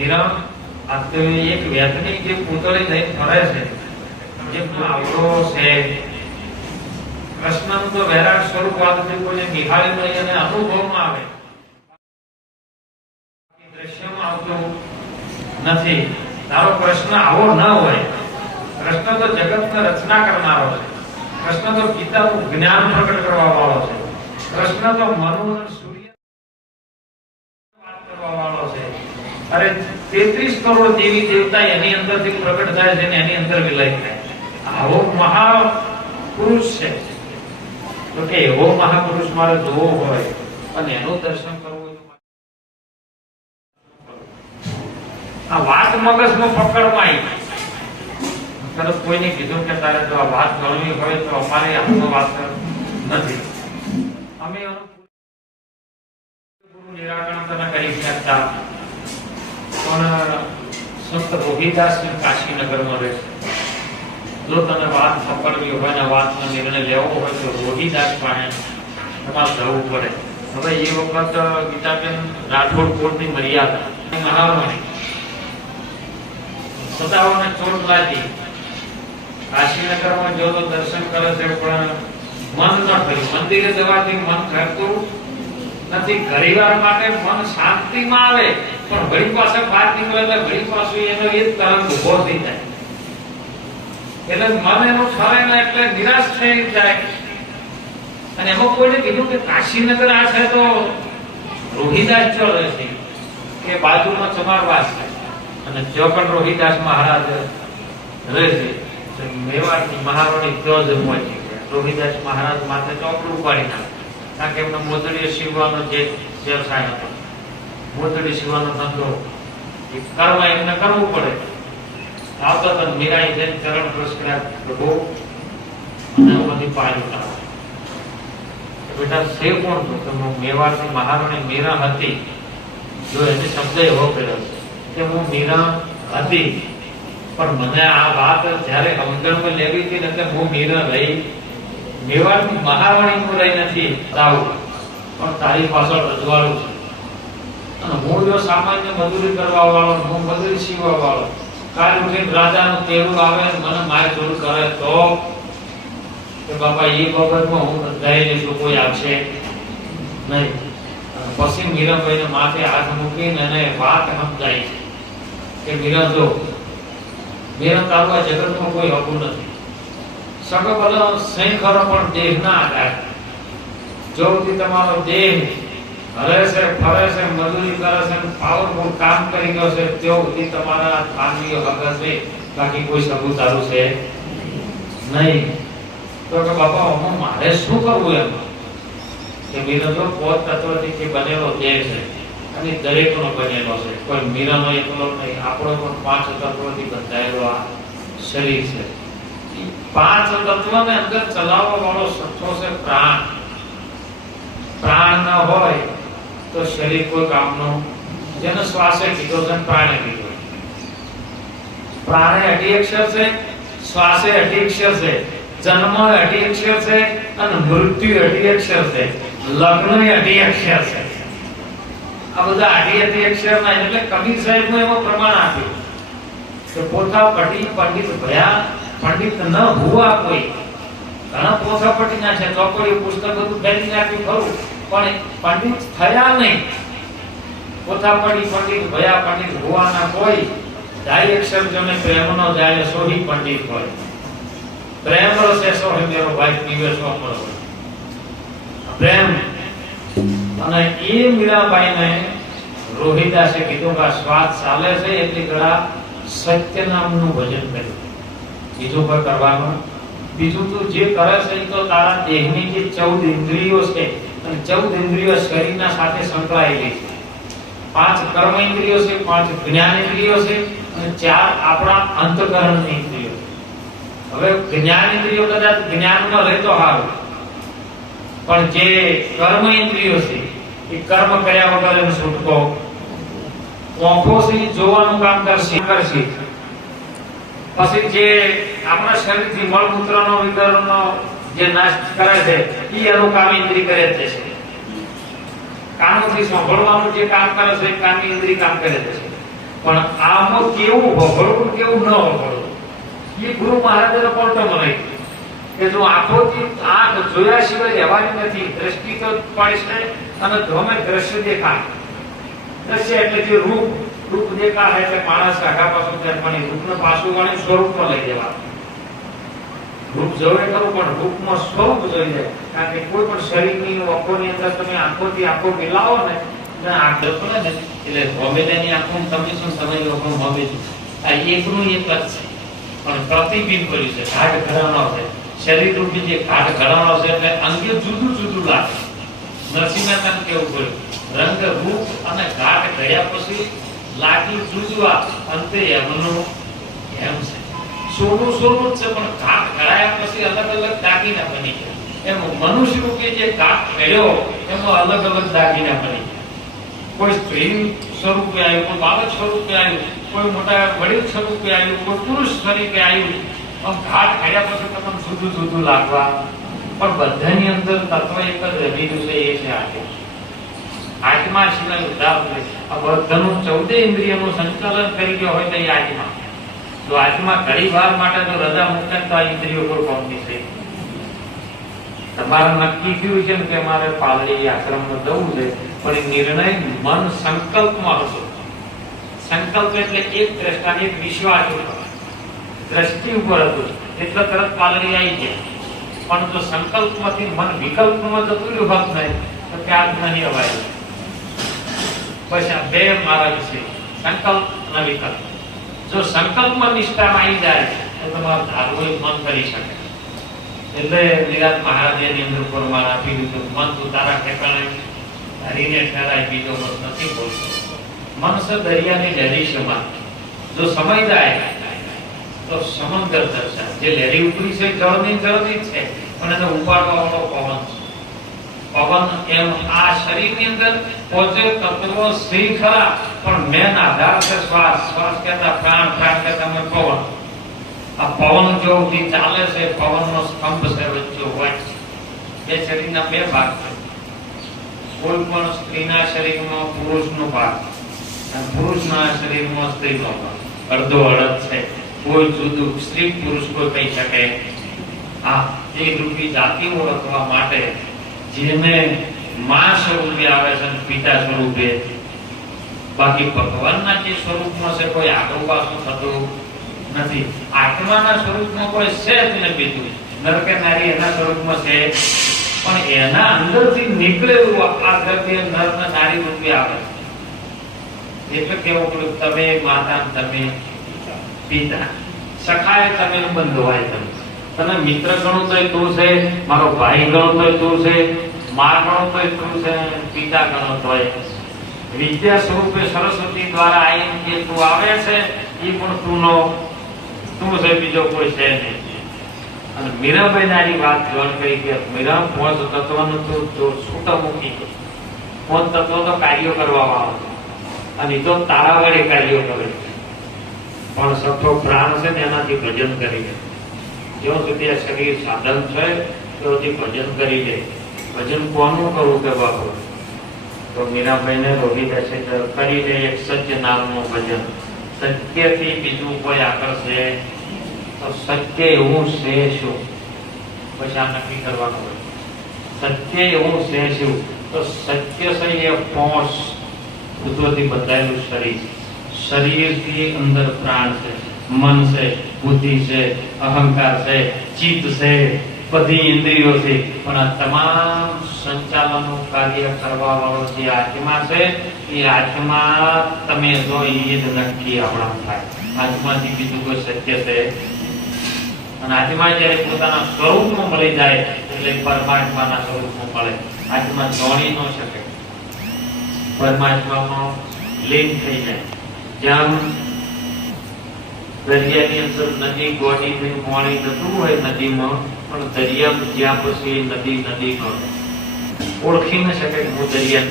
મીરા આ તો એક વેદની જે પૂતળી લઈને ફરે છે, જે આવડો છે કૃષ્ણનું તો વૈરાગ સ્વરૂપ વાદથી કોઈ નિહાળી નહીં અને અનુભવમાં આવે, દ્રશ્યમાં આવતું નથી. તારો કૃષ્ણ આવો ન હોય. કૃષ્ણ તો જગતની રચના કરનારો છે. કૃષ્ણ તો ગીતાનું જ્ઞાન પ્રગટ કરવા વાળો છે. કૃષ્ણ તો મનુ સૂર્ય વાત કરવા વાળો છે. અરે 33 કરોડ દેવી દેવતા એની અંદરથી પ્રગટ થાય છે ને એની અંદર વિલય થાય. આવો મહાપુરુષ છે. તો કે એવો મહાપુરુષ મારે જોવો હોય અને એનું દર્શન કરવું હોય, આ વાત મગજમાં પકડમાં તરત કોઈને કીધું કે તારે જો આ વાત ગણવી હોય તો અમારે આનો વાત નથી. અમે નિરાકરણ તને કરી શકતા, પણ સંત રોહિદાસ કાશીનગરમાં રહે છે. જો તને વાત પકડવી હોય ને વાતનો નિર્ણય લેવો હોય તો રોહિદાસ પાસે તમારે જવું પડે. હવે એ વખત ગીતાબેન રાઠોડ કોટની મર્યાદા મહારાણી સદાઓને ચોટ લાગી. કાશીનગરમાં જો તો દર્શન કરે છે પણ મન ન થયું. મંદિરે જવાથી મન થતું નથી. ઘણીવાર માટે મન શાંતિમાં આવે પણ ઘડી પાસે બહાર નીકળે એટલે ઘડી પાછું એનો એ તરંગ ઉભો થઈ જાય. એટલે મન એનું ફરે ને એટલે નિરાશ થઈ જાય. અને એમાં કોઈને કીધું કે કાશીનગર આ છે તો રોહિદાસ જો રહે છે કે બાજુમાં ચમારવાસ છે અને જો પણ રોહિદાસ મહારાજ રહે છે મેવાડની મહારાણી ત્યાં જ પહોંચી ગયા. રોહિદાસ મહારાજ માથે ચોપડું ઉપાડી નાખે, કારણ કે એમને મોજડી સીવવાનો જે વ્યવસાય હતો, મોજડી સીવવાનો ધંધો એ કરવા એમને કરવું પડે. આવતા તો મીરાઈ જઈને ચરણ સ્પર્શ કર્યા, પ્રભુ મને બધી પાડી ઉતારો. બેટા છે કોણ તો મેવાડની મહારાણી મીરા હતી. જો એને શબ્દ એવો કર્યો કે હું મીરા હતી પણ મને આ વાત જયારે સમજણમાં લેવી હતી ને હું મીરા રહી, મેવાડની મહારાણી હું રહી નથી આવું, પણ તારી પાછળ રજવાડું છે. અને હું જો સામાન્ય મજૂરી કરવા વાળો, હું મજૂરી સીવવા વાળો, કાલ ઉઠીને રાજાનું તેડું આવે મને મારઝૂડ કરે તો કે બાપા એ બાબતમાં હું રહી જઈશું, કોઈ આવશે નહીં. પછી મીરાબાઈને માથે હાથ મૂકીને એને વાત સમજાય છે કે મીરા જો મીરા તારું આ જગતમાં કોઈ હકું નથી. સગો બધો સહી ખરો પણ દેહના આધાર. જો તમારો દેહ હરે છે, ફરે છે, મજૂરી કરે છે, પાવરફુલ કામ કરી ગયો છે, તેઓ તમારા માનવીય હક છે, બાકી કોઈ સગું તારું છે નહીં. તો કે બાપા હું મારે શું કરવું એમ કે મીરા તો પોત તત્વથી બનેલો દેહ છે અને દરેકનો બનેલો છે. કોઈ મીરાનો એકલો નહીં, આપણો પણ 5 તત્વોથી બંધાયેલો આ શરીર છે. 5 તત્વને અંદર ચલાવવા વાળો સત્તો છે પ્રાણ. પ્રાણ ન હોય તો શરીર કોઈ કામનું, જેનો શ્વાસે કીધો છે પ્રાણે કીધો. પ્રાણે અઢી અક્ષર છે, શ્વાસે અઢી અક્ષર છે, જન્મ અઢી અક્ષર છે અને મૃત્યુ અઢી અક્ષર છે, લગ્ન અઢી અક્ષર છે. આ બધા અઢી અક્ષર ના એટલે કબીર સાહેબ નું એમાં પ્રમાણ આપ્યું કે પોતા પટી પંડિત ભયા પંડિત ન હુઆ કોઈ. ઘણા પોતા પટી ના છે, ચોપડી પુસ્તક બધું બેસી નાખ્યું ખરું, પણ પંડિત થયા નહીં. પોતા પડી પંડિત ભયા પંડિત હુઆ ના કોઈ. જાય અક્ષર જમે પ્રેમ નો જાય સોહી પંડિત હોય. પ્રેમ રસે સોહી મેરો ભાઈ પીવે સો અમર હોય. પ્રેમ. અને એ મીરાબાઈને રોહિદાસે કીધું કે સ્વાદ ચાલે છે એટલી ઘડા સત્ય નામનું ભજન કર્યું. બીજું કોઈ કરવાનું. બીજું તું જે કરે છે એ તો તારા દેહની જે 14 ઇન્દ્રિયો છે, અને 14 ઇન્દ્રિયો શરીરના સાથે સંકળાયેલી છે. 5 કર્મ ઇન્દ્રિયો છે, 5 જ્ઞાન ઇન્દ્રિયો છે અને 4 આપણા અંતઃકરણની ઇન્દ્રિયો. હવે જ્ઞાન ઇન્દ્રિયો કદાચ જ્ઞાનમાં રહે તો સારું, પણ જે કર્મ ઇન્દ્રિયો છે એ કર્મ કર્યા વગર એનો છૂટકો. આંખો છે જોવાનું કામ કરશે. પછી જે આપણા શરીરથી મળમૂત્રનો વિકરણનો જે નાશ કરે છે એ એનું કામ ઇન્દ્રિય કરે જ છે. કાનોથી સાંભળવાનું જે કામ કરે છે કાનની ઇન્દ્રિય કામ કરે છે. પણ આમાં કેવું વગળવું કેવું ન વગળવું એ ગુરુ મહારાજનો પોર્ટલ મને કે જો આંખોથી આંખ જોયા સિવાય રહેવાની નથી, દ્રષ્ટિ તો પડશે અને ધોમે દ્રશ્ય દેખાય. દ્રશ્ય એટલે જે રૂપ દેખાય એટલે માણસ આઘા પાછું પણ રૂપને પાછું વળી સ્વરૂપમાં લઈ જવા. રૂપ જોવે ખરું પણ રૂપમાં સ્વરૂપ જોઈ જાય. કારણ કે કોઈ પણ શરીરની આંખોની અંદર તમે આંખોથી આંખો મિલાવો ને આંખ દર્પણ ને એટલે હોમેદાની આંખો તમે શું સમય લોકો હોમે આ એકનું એક જ છે પણ પ્રતિબિંબ કર્યું છે. ઘાટ ઘડાનો છે શરીર રૂપી જે ઘાટ ઘડાનો છે એટલે અંગે જુદું જુદું લાગે. નરસિંહ મહેતાને કેવું પડ્યું રંગ રૂપ અને ઘાટ ઘડ્યા પછી લાગ્યું જુદું અંતે એમનું એમ છે. સોનું સોનું જ છે પણ ઘાટ ઘડાયા પછી અલગ અલગ દાગીના બની ગયા. એમ મનુષ્ય રૂપી જે ઘાટ ઘડ્યો એમાં અલગ અલગ દાગીના બની ગયા. કોઈ સ્ત્રી સ્વરૂપે આવ્યું, કોઈ બાળક સ્વરૂપે આવ્યું, કોઈ મોટા વડીલ સ્વરૂપે આવ્યું, કોઈ પુરુષ તરીકે આવ્યું. આમ ઘાટ ઘડ્યા પછી તમને જુદું જુદું લાગવા પણ બધાની અંદર તત્વ એક જ રહેલું છે એ છે આત્મા. આત્મા સિવાય ઉદાર નથી. આ બધાનું 14 ઇન્દ્રિયોનું સંચાલન કરી ગયો હોય તો એ આત્મા. જો આત્મા ઘણી વાર માટે તો રજા મૂકે તો આ ઇન્દ્રિયો પર પહોંચી છે. તમારે નક્કી થયું છે કે મારે પાલડી આશ્રમમાં જવું છે પણ એ નિર્ણય મન સંકલ્પમાં હતો. સંકલ્પ એટલે એક દ્રષ્ટા એક વિશ્વાસ ઉપર દ્રષ્ટિ ઉપર હતું એટલે તરત પાલડી આવી જાય. પણ જો સંકલ્પમાંથી મન વિકલ્પમાં જતું રહ્યું હોત નહીં તો ત્યાં જ નહીં અવાય. બસ આ બે માર્ગ છે સંકલ્પ અને વિકલ્પ. જો સંકલ્પમાં નિષ્ઠામાં આવી જાય તો તમારું ધારવું મન કરી શકે. એટલે નિરાત મહારાજે એની અંદર પ્રમાણ આપી દીધું મન તું તારા ઠેકાણે હરીને ઠેરાય બીજો નથી બોલતો. મન છે દરિયાની લહેરી સમાન. જો સમય જાય તો સમંદર દર્શાય. જે લહેરી ઉપરી છે જળની જ છે પણ એને ઉપાડવા વાળો પવન છે. પવન એમ આ શરીરની અંદર પોતે તત્વો સ્ત્રી ખરા પણ મેન આધાર છે શ્વાસ. શ્વાસ કહેતા પ્રાણ, પ્રાણ કહેતા પવન. આ પવન જો ચાલે છે પવનનો સ્તંભ છે વચ્ચે હોય. એ શરીરના બે ભાગ છે. કોઈ પણ સ્ત્રીના શરીરમાં પુરુષનો ભાગ અને પુરુષના શરીરમાં સ્ત્રીનો ભાગ અડધો અડધ છે. કોઈ જુદું સ્ત્રી પુરુષ કોઈ કહી શકે. આ એક રૂપી જાતિ ઓળખવા માટે જેને માં સ્વરૂપે આવે છે પિતા સ્વરૂપે. બાકી ભગવાનના જે સ્વરૂપમાં છે કોઈ આગળ પાછું થતું નથી. આત્માના સ્વરૂપમાં કોઈ છે જ નહીં બીજું. નર કે નારી એના સ્વરૂપમાં છે પણ એના અંદરથી નીકળેલું આ ગતિ નર ને નારી રૂપે આવે. એટલે કેવું પડ્યું તમે માતા તમે પિતા, સખાય તમે બંધવાય તમે. તને મિત્ર ગણો તો તું છે, મારો ભાઈ ગણો તો તું છે, મા ગણો તો તું છે, પિતા ગણો તો વિદ્યા સ્વરૂપે સરસ્વતી દ્વારા આવીને જે તું આવે છે એ પણ તું છે, બીજો કોઈ છે નહીં. અને મીરાબાઈ નાની વાત જોન કરી કે મીરા 5 તત્વનું તો છૂટા મૂકી ગયો. 5 તત્વો તો કાર્યો કરવા વાળો અને તો તારા વડે કાર્યો કરે. પણ સઠો પ્રાણ છે ને એનાથી ભજન કરી લે. જ્યાં સુધી આ શરીર સાધન છે ત્યાં સુધી ભજન કરી લે. ભજન કોનું કરવું કે બાપુ? તો મીરાબાઈને રોહિત કરી લે એક સત્ય નામનું ભજન. સત્યથી બીજું કોઈ આકર્ષે તો સત્ય એવું છે શું? પછી આ નક્કી કરવાનું હોય. સત્ય એવું છે શું? તો સત્ય છે એ 5 ભૂતોથી બધાયેલું શરીર. શરીરથી અંદર પ્રાણ છે, મન છે, બુદ્ધિ છે, અહંકાર છે, ચિત્ત છે, બધી ઇન્દ્રિયો છે. પણ આ તમામ સંચાલનનું કાર્ય કરવા વાળો જે આત્મા છે એ આત્મા તમે જો એ જ નક્કી આપણા થાય. આત્માથી બીજું કોઈ સત્ય છે. અને આત્મા જયારે પોતાના સ્વરૂપમાં મળી જાય એટલે પરમાત્માના સ્વરૂપમાં મળે. આત્મા જોડી ન શકે, પરમાત્મામાં લીન થઈ જાય. જેમ દરિયાની અંદર નદી ગોડી થઈને પાણી જતું હોય નદીમાં, પણ દરિયામાં જ્યાં પછી નદી ન ઓળખી ન શકે હું દરિયા